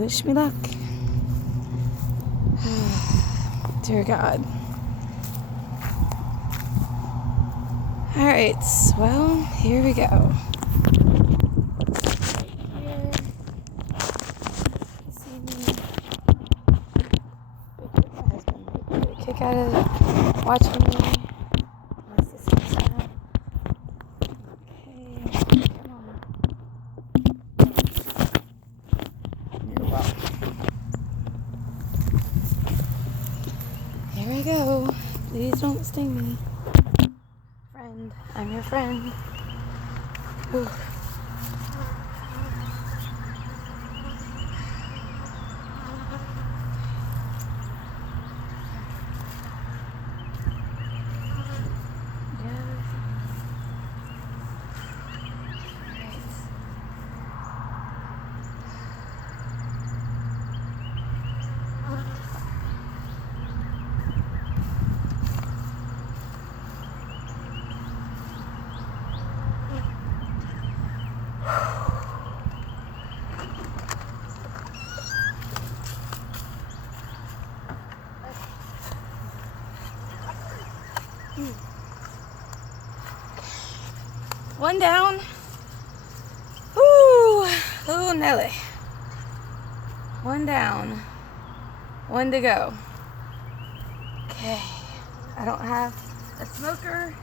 Wish me luck. Dear God. Alright, well, here we go. Here. This evening. My husband would get a kick out of watching me. My sister's out. Okay, come on. You're welcome. Here we go. Please don't sting me. Friend, I'm your friend. Ooh. One down. Ooh, Nelly. One down. One to go. Okay. I don't have a smoker.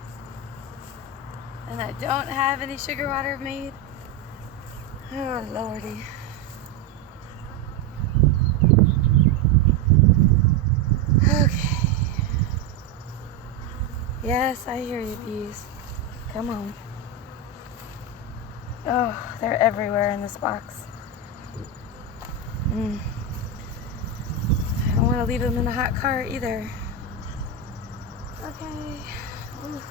And I don't have any sugar water made. Oh, Lordy. Okay. Yes, I hear you, bees. Come on. Oh, they're everywhere in this box. I don't want to leave them in the hot car either. Okay. Ooh.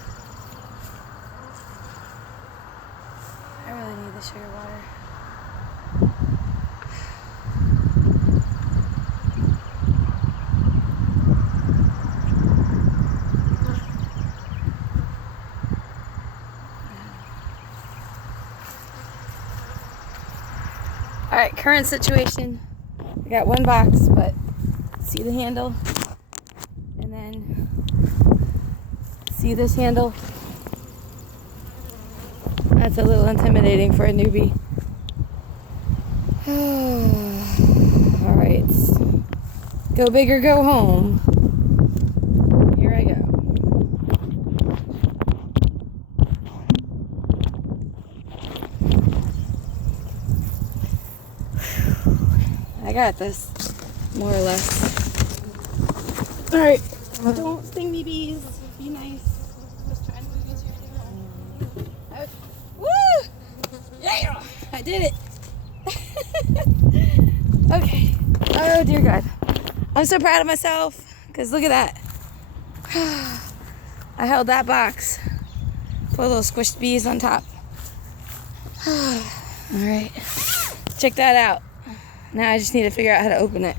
I really need the sugar water. Alright, current situation. I got one box, but see the handle? And then see this handle? That's a little intimidating for a newbie. Alright. Go big or go home. Here I go. I got this, more or less. Alright, don't sting me, bees. Be nice. Just trying to move you to your Woo! Yeah! I did it! Okay. Oh, dear God. I'm so proud of myself, because look at that. I held that box. Put little squished bees on top. Alright. Check that out. Now I just need to figure out how to open it.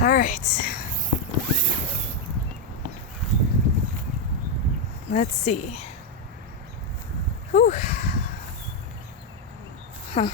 Alright. Let's see. Whew. Huh.